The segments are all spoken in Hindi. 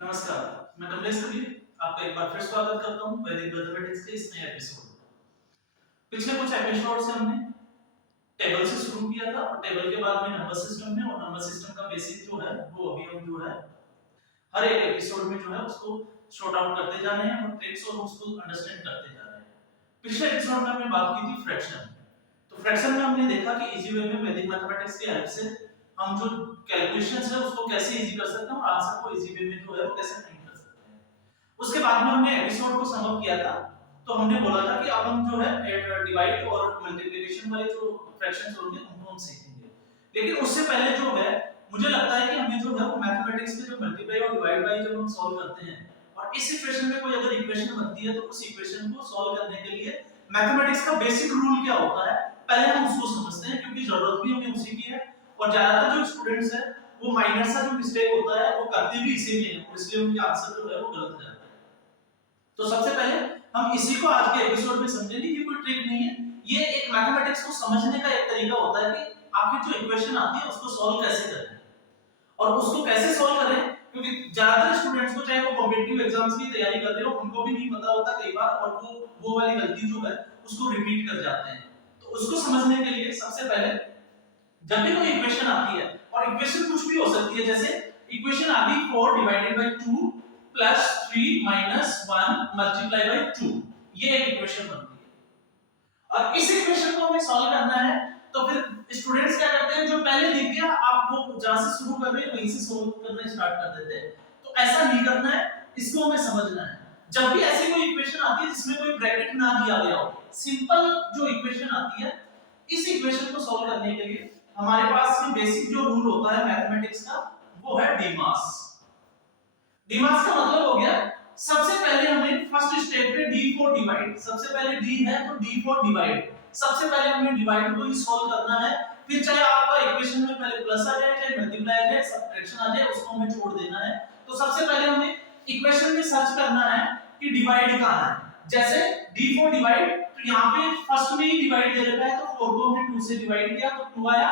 नमस्कार, मैं कमलेश कबीर आपका एक बार फिर स्वागत करता हूं वैदिक मैथमेटिक्स के इस नए एपिसोड में। पिछले कुछ एपिसोड से हमने टेबल से शुरू किया था और टेबल के बाद में नंबर सिस्टम है और नंबर सिस्टम का बेसिक जो है वो अभी हम जो है हर एक एपिसोड में जो है उसको शॉर्ट आउट करते जा रहे हैं और ट्रिक्स और उसको अंडरस्टैंड करते जा रहे हैं। पिछले एपिसोड में हमने बात की थी फ्रैक्शन। तो फ्रैक्शन में हमने देखा कि इजी वे में वैदिक मैथमेटिक्स की हेल्प से हम जो कैलकुलेशंस है उसको कैसे इजी कर सकते हैं और आंसर को इजी वे में जो है वो कैसे फाइंड कर सकते हैं। उसके बाद में हमने एपिसोड को सम अप किया था। तो हमने बोला था कि अब हम जो है डिवाइड और मल्टीप्लिकेशन वाले जो फ्रैक्शंस होंगे उनको हम सीखेंगे। लेकिन उससे पहले जो है मुझे लगता है कि हमें जो है वो मैथमेटिक्स में जो मल्टीप्लाई और डिवाइड बाय जब हम सॉल्व करते हैं और इस इक्वेशन में कोई अगर इक्वेशन बनती है तो उस इक्वेशन को सॉल्व करने के लिए मैथमेटिक्स का बेसिक रूल क्या होता है पहले हम उसको समझते हैं, क्योंकि जरूरत भी हमें उसी की है। और ज्यादातर जो स्टूडेंट्स हैं वो माइनर सा जो मिस्टेक होता है वो करते भी इसीलिए हैं, इसलिए उनके आंसर जो है वो गलत हो जाते हैं। तो सबसे पहले हम इसी को आज के एपिसोड में समझेंगे। ये कोई ट्रिक नहीं है, ये एक मैथमेटिक्स को समझने का एक तरीका होता है कि आखिर जो इक्वेशन आती है उसको सॉल्व कैसे करें और उसको कैसे सॉल्व करें। क्योंकि ज्यादातर स्टूडेंट्स को चाहे वो कॉम्पिटिटिव एग्जाम्स की तैयारी कर रहे हो उनको भी नहीं पता होता कई बार, और वो वाली गलती जो है उसको रिपीट कर जाते हैं। तो उसको समझने के लिए सबसे पहले जब भी कोई इक्वेशन आती है, और इक्वेशन कुछ भी हो सकती है, जैसे इक्वेशन आ गई 4 divided by 2 plus 3 minus 1 multiply by 2, ये एक इक्वेशन बनती है। और इस इक्वेशन को हमें सॉल्व करना है तो फिर स्टूडेंट्स क्या करते हैं, जो पहले दिख गया आप वो जहां से शुरू कर रहे हैं वहीं से सॉल्व करना स्टार्ट कर देते हैं। तो ऐसा नहीं करना है, इसको हमें समझना है। जब भी ऐसी कोई इक्वेशन आती है जिसमें कोई ब्रैकेट ना दिया गया हो, सिंपल जो इक्वेशन आती है, इस इक्वेशन को सॉल्व करने के लिए हमारे पास में बेसिक जो रूल होता है मैथमेटिक्स का वो है डीमास। डीमास का मतलब हो गया सबसे पहले हमें फर्स्ट स्टेप पे d फॉर डिवाइड, सबसे पहले d है तो d फॉर डिवाइड, सबसे पहले हमें डिवाइड को ही सॉल्व करना है। फिर चाहे आपका इक्वेशन में पहले प्लस आ जाए चाहे मल्टीप्लाई आ जाए सब्ट्रैक्शन आ जाए उसको हमें छोड़ देना है। तो सबसे पहले हमें इक्वेशन में सर्च करना है कि डिवाइड कहां है। जैसे d फॉर डिवाइड, तो यहां पे फर्स्ट में ही डिवाइड दे रखा है तो 4 को हमने 2 से डिवाइड किया तो 2 आया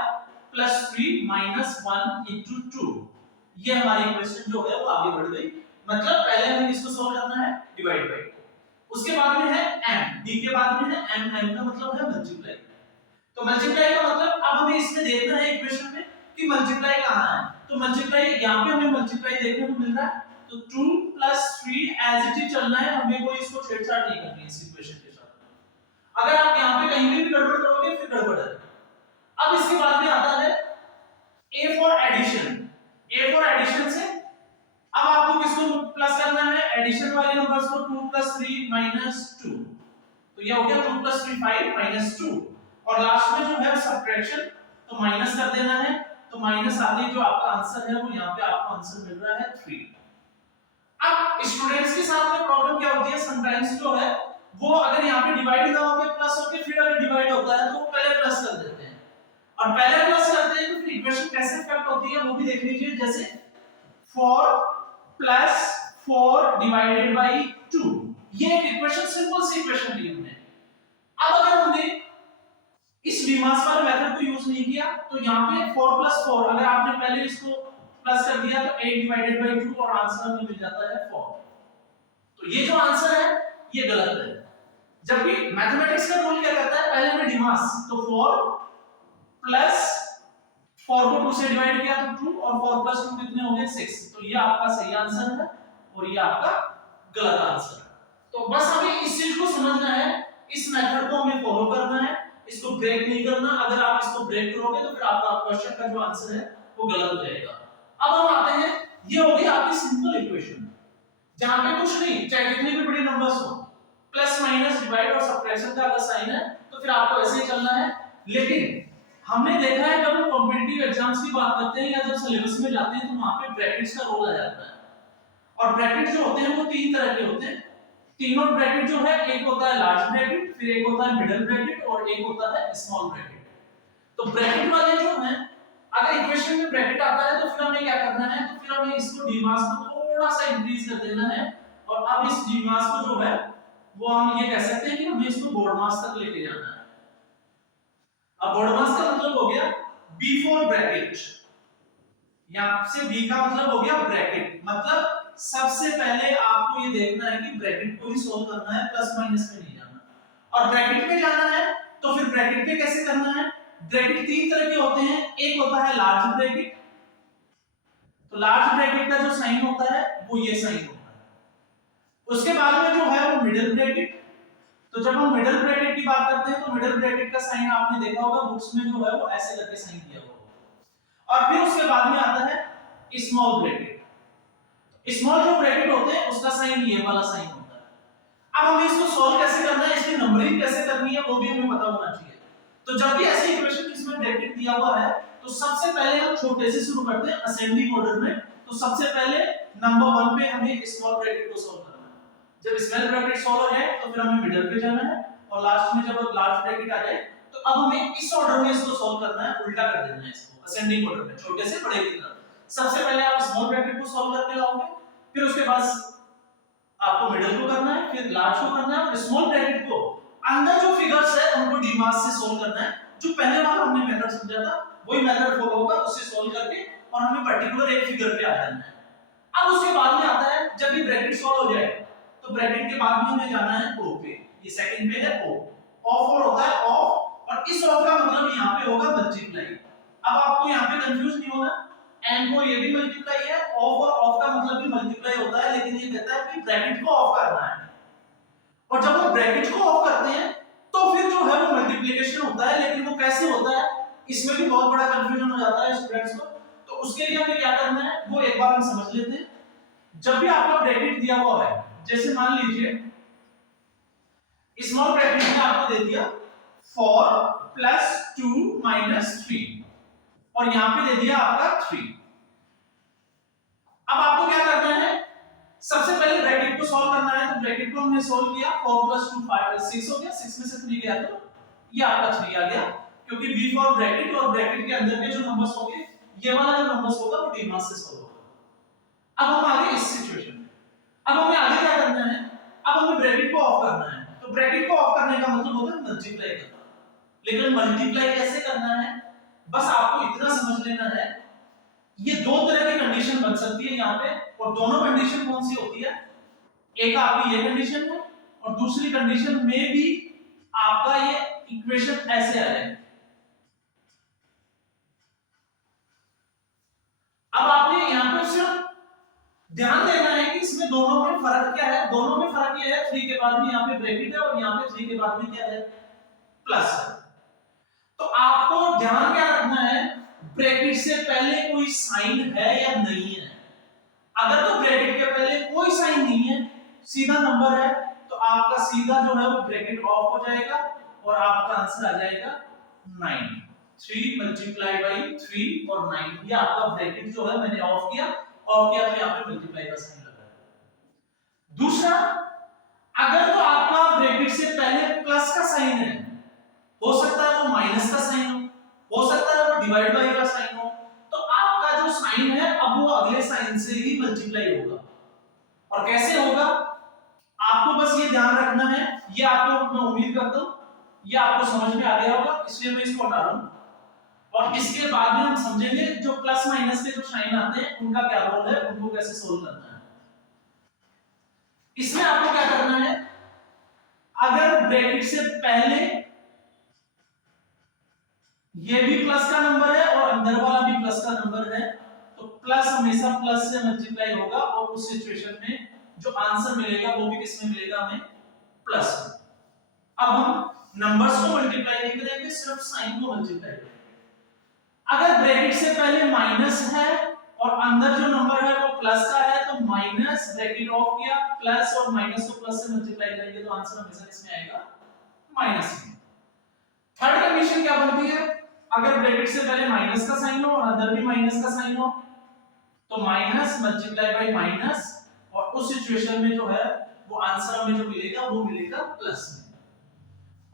प्लस 3 माइनस 1 into 2, ये हमारी इक्वेशन जो है वो आगे बढ़ गई। मतलब पहले हमें इसको सॉल्व करना है डिवाइड बाय, उसके बाद में है m, d के बाद में है m, m का मतलब है मल्टीप्लाई। तो मल्टीप्लाई का मतलब अब हमें इसमें देखना है इक्वेशन में कि मल्टीप्लाई कहां है। तो मल्टीप्लाई यहां पे हमें मल्टीप्लाई देखने को मिल रहा है, तो 2 3 एज इट इज चलना है, हमें कोई इसको छेड़छाड़ नहीं करनी है इस इक्वेशन के साथ। अगर आप यहां पे कहीं भी गड़बड़ करोगे फिर गड़बड़ है। अब इसके बाद में आता है a for addition. a for addition से अब आपको किसको प्लस करना है, एडिशन वाले नंबर्स को 2 3 2, तो ये हो गया 2 3 5 2, और लास्ट में जो है सब्ट्रैक्शन, तो माइनस कर देना है। तो माइनस आते ही जो आपका आंसर है वो यहाँ पे आपको आंसर मिल रहा है 3। अब स्टूडेंट्स के साथ में प्रॉब्लम क्या होती है, समटाइम्स जो है वो अगर यहाँ पे डिवाइड ना होके प्लस होके फिर अगर डिवाइड होता है तो वो पहले प्लस कर देते हैं, और पहले प्लस करते हैं तो फिर इक्वेशन कैसे इफेक्ट होती है वो भी देख लीजिए। जैसे 4 प्लस 4 डिवाइडेड बाई 2, ये एक इक्वेशन सिंपल सी इक्वेशन ली हमने। अब अगर हमने इस डीमास वाले मेथड को यूज नहीं किया तो यहाँ पे 4 प्लस 4, अगर आपने पहले इसको प्लस कर दिया तो 8 डिवाइडेड बाई 2 और आंसर हमें मिल जाता है 4। तो ये जो आंसर है ये गलत है। जबकि मैथमेटिक्स का रूल क्या कहता है, पहले हमें डीमास, तो 4 प्लस 4 को 2 से डिवाइड किया तो 2 और 4 प्लस 2 कितने हो गए 6, तो ये आपका सही आंसर है और ये आपका गलत आंसर है। तो बस हमें इस चीज को समझना है, इस मेथड को हमें फॉलो करना है, इसको ब्रेक नहीं करना। अगर आप इसको ब्रेक करोगे तो फिर आपका क्वेश्चन का जो आंसर है वो गलत हो जाएगा। अब हम आते हैं, ये हो गई आपकी सिंपल इक्वेशन जहां पे कुछ नहीं, चाहे कितने भी बड़े नंबर्स हो, प्लस माइनस डिवाइड और सब्ट्रैक्शन का अगर साइन है तो फिर आपको ऐसे ही चलना है। लेकिन हमने देखा है जब हम कॉम्पिटिटिव एग्जाम्स की बात करते हैं या जब सिलेबस में जाते हैं तो वहां पे ब्रैकेट्स का रोल आ जाता है, और ब्रैकेट जो होते हैं वो तीन तरह के होते हैं। तीनों ब्रैकेट जो है, एक होता है लार्ज ब्रैकेट, फिर एक होता है मिडिल ब्रैकेट और एक होता है स्मॉल ब्रैकेट। तो ब्रैकेट वाले जो हैं, अगर इक्वेशन में ब्रैकेट आता है तो फिर हमें क्या करना है, तो फिर हमें इसको डीमास को थोड़ा सा इंक्रीज कर देना है, और अब इस डीमास को जो है वो हम ये कह सकते हैं कि हमें इसको बोर्ड मास तक लेके जाना है। अब बोर्ड मास का मतलब हो गया बी फॉर ब्रैकेट, यहां से बी का मतलब हो गया ब्रैकेट, मतलब सबसे पहले आपको ये देखना है कि ब्रैकेट को ही सोल्व करना है, प्लस माइनस में नहीं जाना। और ब्रैकेट में जाना है तो फिर ब्रैकेट पे कैसे करना है? ब्रैकेट तीन तरह के होते हैं, एक होता है लार्ज ब्रैकेट। तो लार्ज ब्रैकेट का जो साइन होता है वो ये साइन होता है। उसके बाद में जो है वो मिडिल ब्रैकेट। तो जब हम मिडिल ब्रैकेट की बात करते हैं तो मिडिल ब्रैकेट का साइन आपने देखा होगा बुक्स में जो है वो ऐसे करके साइन किया हुआ होगा। और फिर उसके बाद में आता है स्मॉल ब्रैकेट। स्मॉल जो ब्रैकेट होते हैं उसका साइन ये वाला साइन होता है। अब हमें इसको सॉल्व कैसे करना है, इसकी नंबरिंग कैसे करनी है वो भी हमें पता होना चाहिए। तो जब भी ऐसी इक्वेशन जिसमें ब्रैकेट दिया हुआ है तो सबसे पहले हम छोटे से शुरू करते हैं असेंडिंग ऑर्डर में। तो सबसे पहले नंबर 1 पे हमें स्मॉल ब्रैकेट को सॉल्व करना है। जब स्मॉल ब्रैकेट सॉल्व हो जाए तो फिर हमें मिडिल पे जाना है और लास्ट में जब लार्ज ब्रैकेट आ जाए तो अब हमें इस ऑर्डर में इसको सॉल्व करना है, उल्टा कर देना है इसको असेंडिंग ऑर्डर में, छोटे से बड़े की तरफ। सबसे पहले आप स्मॉल ब्रैकेट को सॉल्व करके लाओगे, फिर उसके बाद आपको मिडिल को करना है, फिर लार्ज को करना है और स्मॉल ब्रैकेट को अंदर जो फिगर्स है उनको डीमार्क से सॉल्व करना है। जो पहले वाला हमने मेथड समझा था वही मेथड फॉलो होगा, उससे सॉल्व करके और हमें पर्टिकुलर एक फिगर पे आ जाना है। अब उसके बाद में आता है जब ये ब्रैकेट सॉल्व हो जाए तो ब्रैकेट के बाद में हमें जाना है ओ पे। ये सेकंड पे है ओ, ऑफ और होता है ऑफ, और इस ऑफ का मतलब यहां पे होगा मल्टीप्लाई। अब आपको यहां पे कंफ्यूज नहीं होना, एंड को ये भी मल्टीप्लाई है, ऑफ और ऑफ का मतलब भी मल्टीप्लाई होता है, लेकिन ये कहता है कि ब्रैकेट को ऑफ करना है। और जब हम ब्रैकेट को ऑफ करते हैं तो फिर जो है वो मल्टीप्लिकेशन होता है, लेकिन वो कैसे होता है इसमें भी बहुत बड़ा कंफ्यूजन हो जाता है स्टूडेंट्स को। तो उसके लिए हमें क्या करना है वो एक बार हम समझ लेते हैं। जब भी आपका ब्रैकेट दिया हुआ है, जैसे मान लीजिए स्मॉल ब्रैकेट में आपको दे दिया 4 + 2 - 3 और यहां पे दे दिया आपका 3। अब आपको क्या करना है, सबसे पहले ब्रैकेट को सॉल्व करना है। तो ब्रैकेट को हमने सॉल्व किया, 4 + 2 5 6 हो गया, 6 में से 3 गया तो ये आपका 3 आ गया, क्योंकि बी फॉर ब्रैकेट और ब्रैकेट के अंदर के जो नंबर्स होंगे ये वाला जो नंबर्स होगा वो डीमार्क से सॉल्व होगा। अब हम आगे इस सिचुएशन में, अब हमें आगे क्या करना है, अब हमें ब्रैकेट को ऑफ करना है। तो ब्रैकेट को ऑफ करने का मतलब होता है मल्टीप्लाई करना, लेकिन मल्टीप्लाई कैसे करना है बस आपको इतना समझ लेना है। ये दो तरह की कंडीशन बन सकती है यहाँ पे, और दोनों कंडीशन कौन सी होती है, एक आपकी ये कंडीशन है और दूसरी कंडीशन में भी आपका ये इक्वेशन ऐसे आ जाएगा। अब आपने यहाँ पर सिर्फ ध्यान देना है कि इसमें दोनों में फर्क क्या है। दोनों में फर्क ये है 3 के बाद में यहाँ पे ब्रैकेट है और यहाँ पे 3 के बाद में क्या है, प्लस है। तो आपको ध्यान क्या रखना है, ब्रैकेट से पहले कोई साइन है या नहीं है। अगर तो ब्रैकेट के पहले कोई साइन नहीं है, सीधा नंबर है, तो आपका सीधा जो है वो ब्रैकेट ऑफ हो जाएगा और आपका आंसर आ जाएगा 9। 3 × 3 और 9, ये आपका ब्रैकेट जो है मैंने ऑफ किया तो यहाँ पे मल्टीप्लाई का साइन लगा है। दूसरा, अगर तो आपका ब्रैकेट से पहले प्लस का साइन है, हो सकता है वो माइनस का साइन हो सकता है वो डिवाइड बाय का साइन हो, तो आपका जो साइन है अब वो अगले साइन से ही मल्टीप्लाई होगा। और कैसे होगा आपको बस ये ध्यान रखना है, ये आपको मैं उम्मीद करता हूं ये आपको समझ में आ गया होगा, इसलिए मैं इसको हटा रहा हूं। और इसके बाद में हम समझेंगे जो प्लस माइनस के जो साइन आते हैं उनका क्या रोल है, उनको कैसे सोल्व करना है। इसमें आपको क्या करना है, अगर ब्रैकेट से पहले ये भी प्लस का नंबर है और अंदर वाला भी प्लस का नंबर है, तो प्लस हमेशा प्लस से मल्टीप्लाई होगा और उस सिचुएशन में जो आंसर मिलेगा वो भी किसमें मिलेगा, हमें प्लस। अब हम नंबर्स को मल्टीप्लाई नहीं करेंगे, सिर्फ साइन को मल्टीप्लाई करेंगे। अगर ब्रैकेट से पहले माइनस है और अंदर जो नंबर है वो प्लस का है, तो माइनस ब्रैकेट ऑफ किया, प्लस और माइनस को प्लस से मल्टीप्लाई करेंगे तो आंसर हमेशा किसमें आएगा, माइनस में। थर्ड कंडीशन क्या बनती है, अगर ब्रैकेट से पहले माइनस का साइन हो और अंदर भी माइनस का साइन हो, तो माइनस मल्टीप्लाई बाय माइनस, और उस सिचुएशन में जो है वो आंसर हमें जो मिलेगा वो मिलेगा प्लस में।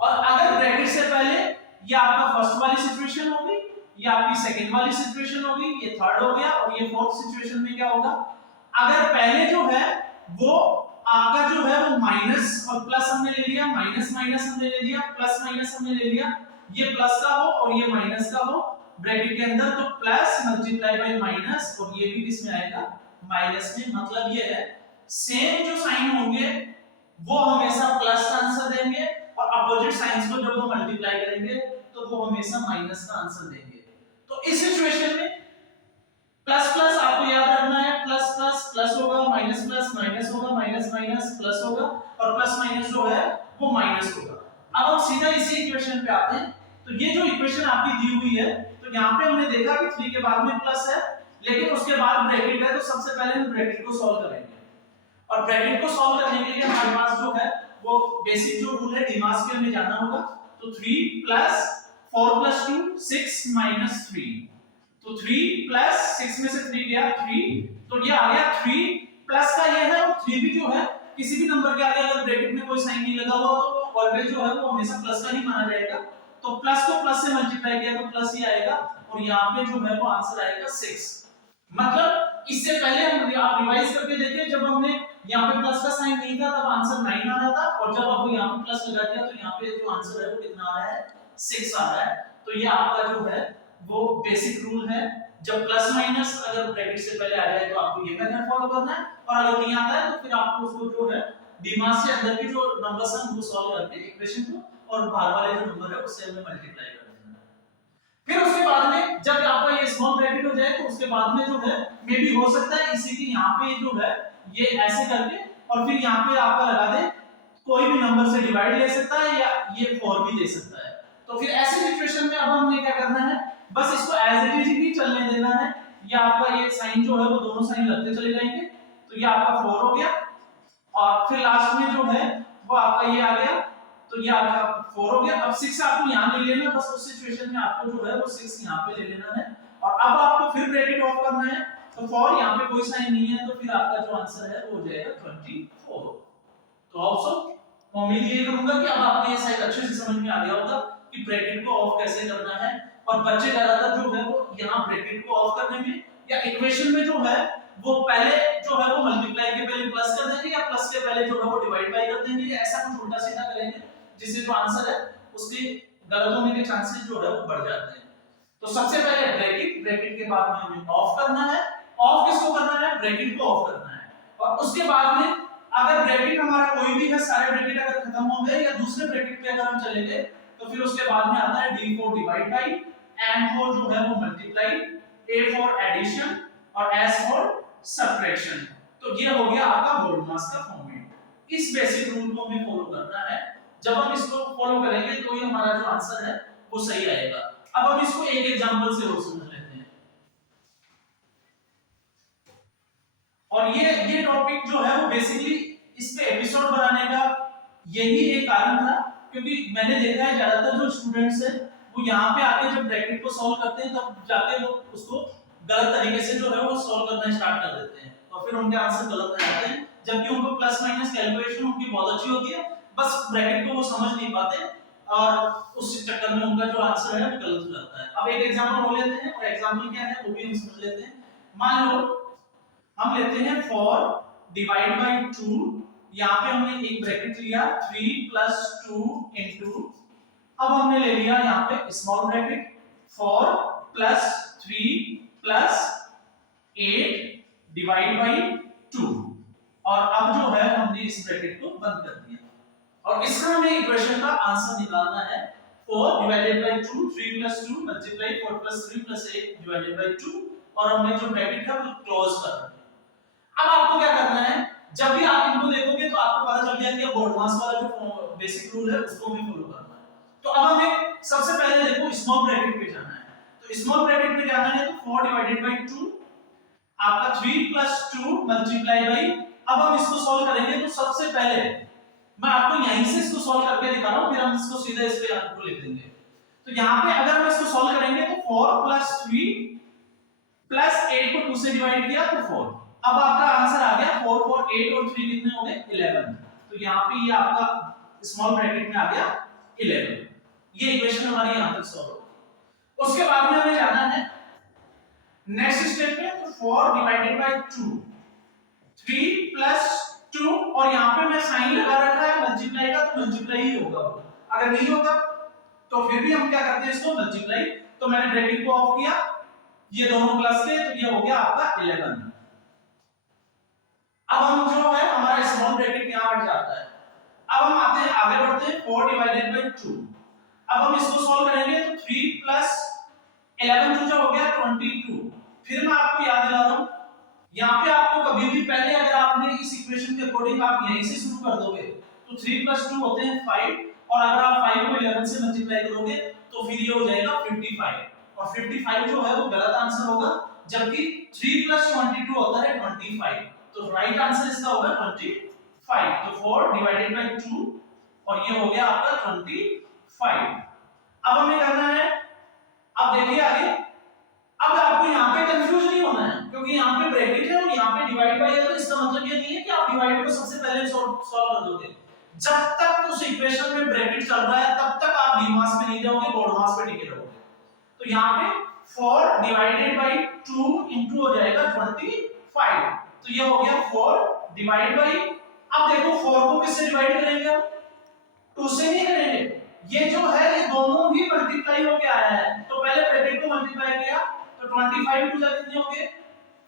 और अगर ब्रैकेट से पहले ये आपका फर्स्ट वाली सिचुएशन होगी, ये आपकी सेकंड वाली सिचुएशन होगी, ये थर्ड हो गया, और ये फोर्थ सिचुएशन में क्या होगा, अगर पहले जो है वो आपका जो है वो माइनस और प्लस हमने ले लिया, माइनस माइनस हमने ले लिया, प्लस माइनस हमने ले लिया, ये प्लस का हो और ये माइनस का हो ब्रैकेट के अंदर, तो प्लस मल्टीप्लाई बाय माइनस, और ये भी किसमें आएगा, माइनस में, मतलब ये है सेम जो साइन होंगे वो हमेशा प्लस का आंसर देंगे और अपोजिट साइंस को जब वो मल्टीप्लाई करेंगे तो वो हमेशा माइनस का आंसर देंगे। तो इस सिचुएशन में प्लस प्लस आपको याद रखना है, प्लस प्लस प्लस होगा, माइनस प्लस माइनस होगा, माइनस माइनस प्लस होगा और प्लस माइनस जो है वो माइनस होगा। अब हम सीधा इसी इक्वेशन पे आते हैं। तो ये जो इक्वेशन आपकी दी हुई है, तो यहाँ पे हमने देखा कि 3 के बाद में प्लस है लेकिन उसके बाद ब्रैकेट है, तो सबसे पहले हम ब्रैकेट को सॉल्व करेंगे। और ब्रैकेट को सॉल्व करने के लिए हमारे पास जो है वो बेसिक जो रूल है डिमास के हमें जानना होगा। तो 3 प्लस 4 प्लस 2 6 माइनस 3, तो 3 प्लस 6 में से 3 गया 3, तो ये आ गया 3 प्लस का ये है और 3 भी जो है किसी भी नंबर के आगे अगर ब्रैकेट में कोई साइन नहीं लगा हुआ तो ऑलवेज जो है वो हमेशा प्लस का ही माना जाएगा। तो प्लस को प्लस से मल्टीप्लाई किया तो प्लस ही आएगा और यहाँ पे जो है वो आंसर आएगा 6। मतलब इससे पहले हम आप रिवाइज करके देखिए, जब हमने यहाँ पे प्लस का साइन नहीं था तब आंसर 9 आ रहा था और जब आपको यहाँ पे प्लस लगा दिया तो यहाँ पे जो आंसर है वो कितना आ रहा है 6 आ रहा है। तो ये आपका जो है वो बेसिक रूल है। जब प्लस माइनस अगर ब्रैकेट से पहले आ जाए तो आपको ये मेथड फॉलो करना है और अगर नहीं आता है तो फिर आपको उसको जो है डिमास से अंदर के जो नंबर्स हैं वो सॉल्व करके इक्वेशन को और बाहर वाले जो नंबर है उससे हमें मल्टीप्लाई कर देना है। फिर उसके बाद में जब आपका ये स्मॉल ब्रैकेट हो जाए तो उसके बाद में जो है मे भी हो सकता है इसी के यहाँ पे जो है ये ऐसे करके और फिर यहाँ पे आपका लगा दे, कोई भी नंबर से डिवाइड ले सकता है या ये 4 भी दे सकता है। तो फिर ऐसी सिचुएशन में अब हमने क्या करना है, बस इसको एज इट इज ही चलने देना है। ये आपका ये साइन जो है वो दोनों साइन लगते चले जाएंगे, तो ये आपका 4 हो गया और फिर लास्ट में जो है वो आपका ये आ गया, तो ये आपका 4 हो गया। अब 6 आपको यहां ले लेना, बस उस सिचुएशन में आपको जो है वो 6 यहां पे ले लेना है और अब आपको फिर ब्रैकेट ऑफ करना है। तो 4 यहां पे कोई साइन नहीं है तो फिर आपका जो आंसर है वो हो जाएगा 24। तो ऑप्शन उम्मीद ये करूंगा कि अब आपको ये साइड अच्छे से समझ में आ गया होगा कि ब्रैकेट को ऑफ कैसे करना है। और बच्चे ज्यादातर जो है वो यहां ब्रैकेट को ऑफ करने में या इक्वेशन में जो है वो पहले जो है वो मल्टीप्लाई के पहले प्लस कर देंगे या प्लस के पहले जो है वो डिवाइड बाय कर देंगे या ऐसा कुछ उल्टा सीधा करेंगे जिससे जो आंसर है उसके गलत होने के चांसेस जो है वो बढ़ जाते हैं। तो सबसे पहले ब्रैकेट, ब्रैकेट के बाद में हमें ऑफ करना है। ऑफ किसको करना है? ब्रैकेट को ऑफ करना है। और उसके बाद में अगर ब्रैकेट हमारा कोई भी है, सारे ब्रैकेट अगर खत्म हो गए या दूसरे ब्रैकेट पे अगर हम चले गए तो फिर उसके बाद में आता है D4 डिवाइड बाय, M4 जो है वो मल्टीप्लाई, A फॉर एडिशन और S फॉर सब्ट्रैक्शन। तो ये हो गया आपका बोर्डमास का फॉर्मेट। इस बेसिक रूल को हमें फॉलो करना है। जब हम इसको फॉलो करेंगे तो ये हमारा जो आंसर है वो सही आएगा। अब हम इसको एक एग्जांपल से और समझ लेते हैं। और ये टॉपिक जो है वो बेसिकली इस पे एपिसोड बनाने का यही एक कारण था, क्योंकि मैंने देखा है ज्यादातर जो स्टूडेंट्स हैं वो यहाँ पे आके जब ब्रैकेट को सॉल्व करते हैं तब जाके वो उसको गलत तरीके से जो है वो सॉल्व करना स्टार्ट कर देते हैं और फिर उनके आंसर गलत आ जाते हैं, जबकि उनको प्लस माइनस कैलकुलेशन उनकी बहुत अच्छी होती है, बस ब्रैकेट को वो समझ नहीं पाते और उस चक्कर में उनका जो आंसर है वो गलत हो जाता है। अब एक एग्जांपल हो लेते हैं और एग्जांपल क्या है वो भी हम समझ लेते हैं। मान लो हम लेते हैं 4 डिवाइड बाय 2, यहाँ पे हमने एक ब्रैकेट लिया 3 प्लस 2 इनटू, अब हमने ले लिया यहाँ पे small bracket 4 plus 3 plus 8 divide by 2 और अब जो है हमने इस ब्रैकेट को बंद कर दिया और इसका हमें इक्वेशन का आंसर निकालना है 4 divided by 2, 3 plus 2 multiply 4 plus 3 plus 8 divided by 2 और हमने जो ब्रैकेट है वो क्लोज कर दिया। अब आपको क्या करना है, जब भी आप इनको देखोगे तो आपको पता चल गया कि बोर्डमास वाला जो बेसिक रूल है उसको हमें फॉलो करना है। तो अब हमें सबसे पहले देखो स्मॉल ब्रैकेट पे जाना है। तो स्मॉल ब्रैकेट में जाना है तो 4 डिवाइडेड बाय 2 आपका 3 प्लस 2 मल्टीप्लाई बाय, अब हम इसको सॉल्व करेंगे तो सबसे पहले मैं आपको यहीं से इसको सॉल्व करके दिखा रहा हूं, फिर हम इसको सीधा इस पे आपको लिख देंगे। तो यहां पे अगर हम इसको सॉल्व करेंगे तो 4 प्लस 3 प्लस 8 को 2 से डिवाइड किया तो 4, अब आपका आंसर आ गया 4 4 8 और 3 कितने हो गए 11। तो यहां पे ये आपका स्मॉल ब्रैकेट में आ गया 11। ये इक्वेशन हमारी यहां तक सॉल्व हो। उसके बाद में हमें जाना है नेक्स्ट स्टेप पे, तो 4 डिवाइडेड बाय 2 3 प्लस 2 और यहां पे मैं साइन लगा रखा है मल्टीप्लाई का, तो मल्टीप्लाई ही होगा। अगर नहीं होगा तो फिर भी हम क्या करते हैं इसको मल्टीप्लाई, तो मैंने ब्रैकेट को ऑफ किया, ये दोनों प्लस थे तो ये हो गया आपका 11। अब हम आते हैं आगे बढ़ते हैं 4 डिवाइडेड बाय 2। अब हम इसको सॉल्व करेंगे तो 3 प्लस 11 जो हो गया 22। फिर मैं आपको याद दिला रहा हूं, यहाँ पे आपको कभी भी पहले अगर आपने इस इक्वेशन के अकॉर्डिंग आप यहीं से शुरू कर दोगे तो 3 प्लस 2 होते हैं 5, और अगर आप 5 को 11 से मल्टीप्लाई करोगे तो फिर ये हो जाएगा 55, और 55 जो है वो गलत आंसर होगा, जबकि 3 प्लस 22 होता है 25, तो राइट आंसर इसका होगा 25। तो 4 डिवाइडेड बाय 2 और ये हो गया आपका 25। अब हमें करना है, अब देखिए आगे, अब आपको यहाँ पे कंफ्यूज नहीं होना है क्योंकि यहाँ पे ब्रैकेट है और यहाँ पे डिवाइड बाय है, तो इसका मतलब ये नहीं है कि आप डिवाइड को सबसे पहले सॉल्व कर दोगे। जब तक उस इक्वेशन में ब्रैकेट चल रहा है तब तक आप डीमास में नहीं जाओगे, बॉड मास पे टिके रहोगे। तो यहाँ पे 4 डिवाइडेड बाय 2 इनटू हो जाएगा 25, तो ये हो गया 4 डिवाइड बाय, अब देखो 4 को किससे डिवाइड करेंगे हम, 2 से नहीं करेंगे, ये जो है ये दोनों ही मल्टीप्लाई होके आया है, तो पहले ब्रैकेट को मल्टीप्लाई किया तो 25 टू जा कितने हो गए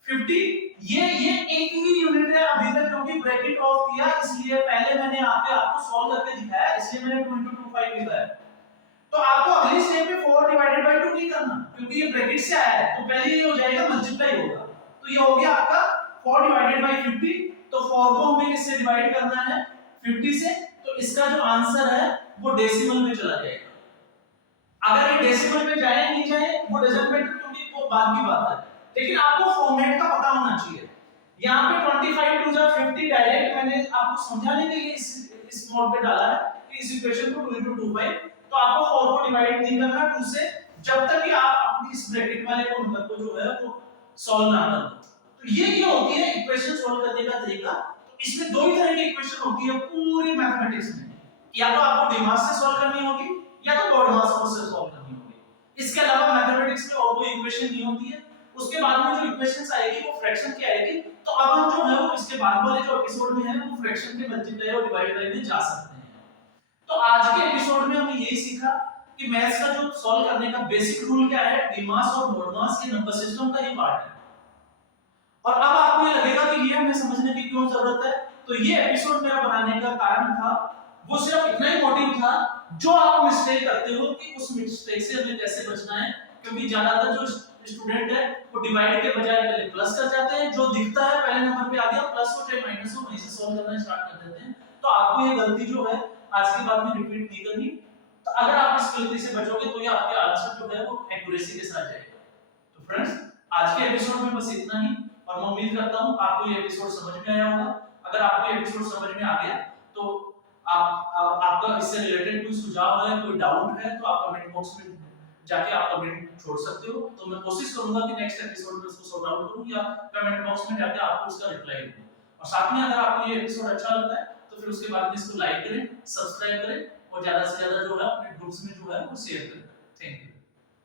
50। ये एक ही यूनिट है अभी तक, क्योंकि ब्रैकेट ऑफ किया इसलिए पहले मैंने यहाँ पे आपको सॉल्व करके दिखाया, इसलिए मैंने 2 into 25 लिखा है। तो आपको अगली स्टेप पे 4 डिवाइडेड बाय 2 नहीं करना क्योंकि ये ब्रैकेट से आया है, तो पहले ये हो जाएगा मल्टीप्लाई होगा, तो ये हो गया आपका 4 डिवाइडेड बाय 50। तो 4 को हमें किससे डिवाइड करना है 50 से, तो इसका जो आंसर है वो डेसिमल में चला जाएगा। अगर ये डेसिमल में जाए नहीं जाए वो डजंट मैटर क्योंकि वो बाद की बात है, लेकिन आपको फॉर्मेट का पता होना चाहिए। यहाँ पे 25 टू जा 50 डायरेक्ट मैंने आपको समझाने के लिए इस मोड पे डाला है कि इस इक्वेशन को 2 into 25, तो आपको 4 को डिवाइड नहीं करना 2 से जब तक कि आप अपनी इस ब्रैकेट वाले को नंबर को जो है वो सॉल्व ना कर दो। तो ये होती है इक्वेशन सॉल्व करने का तरीका। तो इसमें दो ही तरह की इक्वेशन होती है पूरी मैथमेटिक्स में, या तो आपको दिमाग से सॉल्व करनी होगी या तो बॉड मास फोर्स से सॉल्व करनी होगी। इसके अलावा मैथमेटिक्स में और कोई इक्वेशन नहीं होती है। उसके बाद में जो इक्वेशंस आएगी वो फ्रैक्शन की आएगी, तो अब हम जो है वो इसके बाद वाले जो एपिसोड में है वो फ्रैक्शन के मल्टीप्लाई और डिवाइड बाय में जा सकते हैं। तो आज के एपिसोड में हमने यही सीखा कि मैथ्स का जो सॉल्व करने का बेसिक रूल क्या है, डिमास और मोड मास के नंबर सिस्टम का ही पार्ट है। और अब आपको ये लगेगा कि ये हमें समझने की क्यों जरूरत है, तो ये एपिसोड मेरा बनाने का कारण था वो सिर्फ इतना ही मोटिव था, जो आप मिस्टेक करते हो कि उस मिस्टेक से हमें कैसे बचना है, क्योंकि ज्यादातर जो स्टूडेंट है वो डिवाइड के बजाय पहले प्लस कर जाते हैं, जो दिखता है पहले नंबर पे आ गया प्लस हो चाहे माइनस हो वहीं से सॉल्व करना स्टार्ट कर देते हैं। तो आपको ये गलती जो है आज के बाद में रिपीट नहीं करनी। तो अगर आप इस गलती से बचोगे तो ये आपके आंसर जो है वो एक्यूरेसी के साथ जाएगा। तो फ्रेंड्स आज के एपिसोड में बस इतना ही, और मैं उम्मीद करता हूं आपको ये एपिसोड समझ में आया होगा। अगर आपको ये एपिसोड समझ में आ गया तो आपका इससे रिलेटेड कोई सुझाव है, कोई डाउट है, तो आप कमेंट बॉक्स में जाके आप कमेंट छोड़ सकते हो। तो मैं कोशिश करूंगा कि नेक्स्ट एपिसोड में उसको सॉर्ट आउट करूं या कमेंट बॉक्स में जाके आपको उसका रिप्लाई दूं। और साथ में अगर आपको ये एपिसोड अच्छा लगता है तो फिर उसके बाद में इसको लाइक करें, सब्सक्राइब करें और ज्यादा से ज्यादा जो है अपने ग्रुप्स में जो है वो शेयर करें। Thank you.